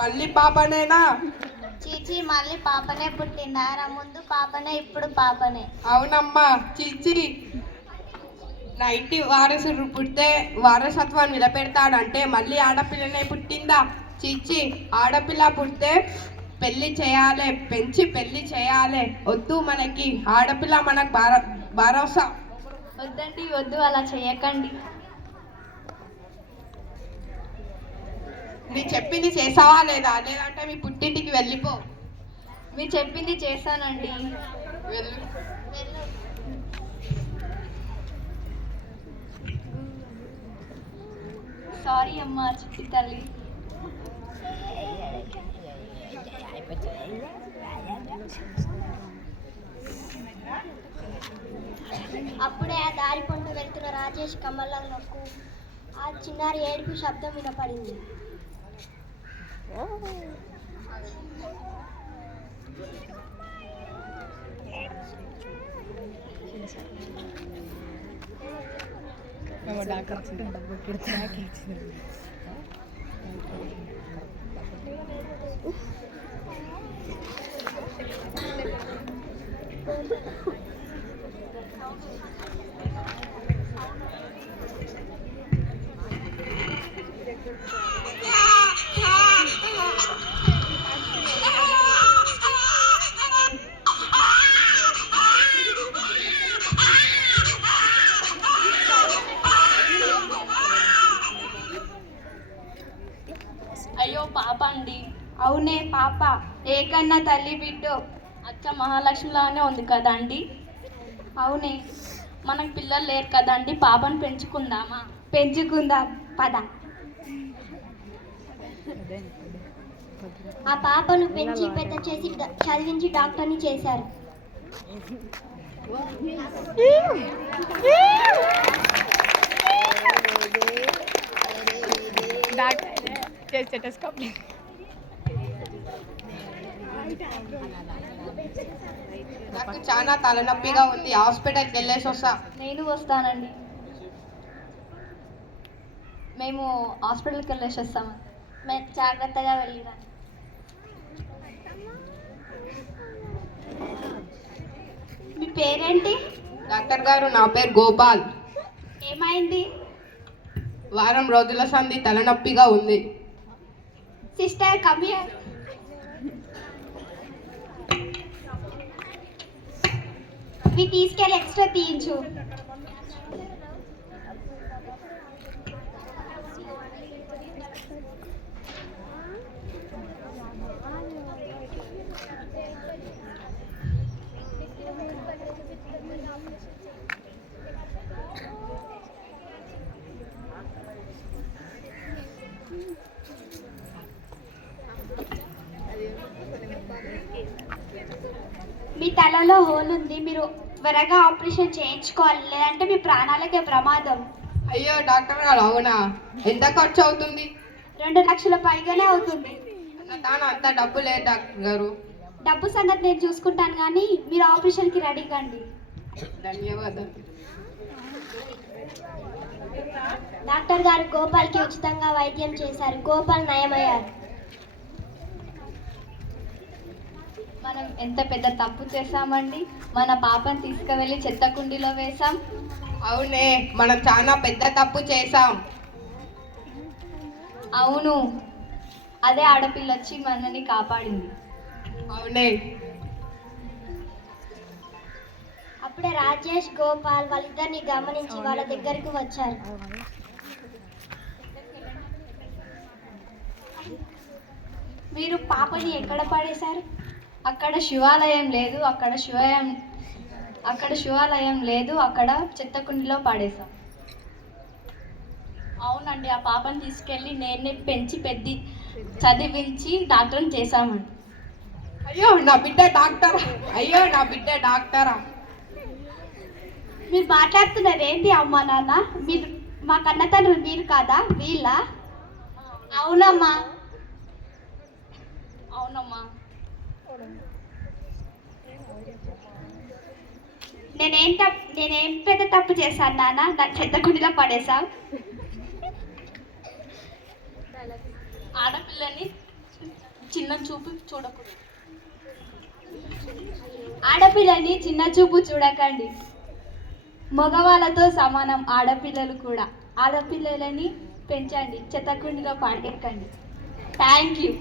మళ్ళీ పాపనేనా? చీచి మళ్ళీ పాపనే పుట్టిందా? ముందు పాపనే ఇప్పుడు పాపనే. అవునమ్మా. చీచి నా ఇంటి వారసుడు పుడితే వారసత్వం నిలబెడతాడంటే మళ్ళీ ఆడపిల్లనే పుట్టిందా? చీచి ఆడపిల్ల పుడితే పెళ్లి చేయాలి, పెంచి పెళ్లి చేయాలి. వద్దు మనకి ఆడపిల్ల, మనకు భరోసా. వద్దండి, వద్దు, అలా చేయకండి. నీ చెప్పింది చేసావా లేదా? లేదంటే మీ పుట్టింటికి వెళ్ళిపో. మీరు చెప్పింది చేశానండి. వెళ్ళు. సారీ అమ్మా చిట్టి తల్లి. అప్పుడే ఆ దారి పొంట వెళ్తున్న రాజేష్ కమలకు ఆ చిన్నారి ఏడుపు శబ్దం వినపడింది. అయ్యో పాప అండి. అవునే పాప. ఏ కన్నా తల్లి బిడ్డో అచ్చ మహాలక్ష్మిలానే ఉంది కదా అండి. అవునే, మనకు పిల్లలు లేరు కదండి, పాపను పెంచుకుందామా? పెంచుకుందాం పద. ఆ పాపను పెంచి పెద్ద చేసి చదివించి డాక్టర్ని చేశారు. నాకు చాలా తలనొప్పిగా ఉంది, హాస్పిటల్కి వెళ్ళేసి వస్తా. నేను వస్తానండి. మేము హాస్పిటల్కి వెళ్ళేసి వస్తాము. మేము జాగ్రత్తగా వెళ్ళిరా. మీ పేరేంటి? డాక్టర్ గారు, నా పేరు గోపాల్. ఏమైంది? వారం రోజుల సంధి తలనొప్పిగా ఉంది. Sister come here. ఇవి తీసుకెళ్ళి ఎక్స్ట్రా తీయించు. మీ తలలో హోల్ ఉంది, మీరు త్వరగా ఆపరేషన్ చేయించుకోవాలి, లేదంటే మీ ప్రాణాలకే ప్రమాదం. అయ్యో డాక్టర్ గారు, అవునా? ఎంత ఖర్చు అవుతుంది? 2 లక్షల పైగానే అవుతుంది. తాను అంత డబ్బు లేదు డాక్టర్ గారు. డబ్బు సంగతి నేను చూసుకుంటాను, కానీ మీరు ఆపరేషన్కి రెడీ కండి. ధన్యవాదాలు. డాక్టర్ గారు గోపాల్కి ఉచితంగా వైద్యం చేశారు. గోపాల్ నయమయ్యారు. మనం ఎంత పెద్ద తప్పు చేశామండి. మన పాపను తీసుకువెళ్ళి చెత్త కుండీలో వేశాం. అవునే, మనం చాలా పెద్ద తప్పు చేశాం. అవును, అదే ఆడపిల్ల వచ్చి మనల్ని కాపాడింది. అవునే. అప్పుడే రాజేష్ గోపాల్ వాళ్ళిద్దరిని గమనించి వాళ్ళ దగ్గరికి వచ్చారు. మీరు పాపని ఎక్కడ పడేశారు? అక్కడ శివాలయం లేదు, అక్కడ చెత్త కుండీలో పడేశాం. అవునండి, ఆ పాపని తీసుకెళ్ళి నేనే పెంచి చదివించి డాక్టర్ని చేశామండి. అయ్యో నా బిడ్డ డాక్టర్. అయ్యో నా బిడ్డ డాక్టరా. మీరు మాట్లాడుతున్నారు ఏంటి అమ్మా నాన్న? మీరు మా కన్న తండ్రులు మీరు కాదా? వీళ్ళ? అవునమ్మా. నేనేం పెద్ద తప్పు చేశాను నాన్న? నాకు చెత్త కుండీలో పడేశావు. ఆడపిల్లని చిన్న చూపు చూడకూడదు. ఆడపిల్లని చిన్న చూపు చూడకండి. మగవాళ్ళతో సమానం ఆడపిల్లలు కూడా. ఆడపిల్లలని పెంచండి, చెత్తకుండిలో పాడేయకండి. Thank you.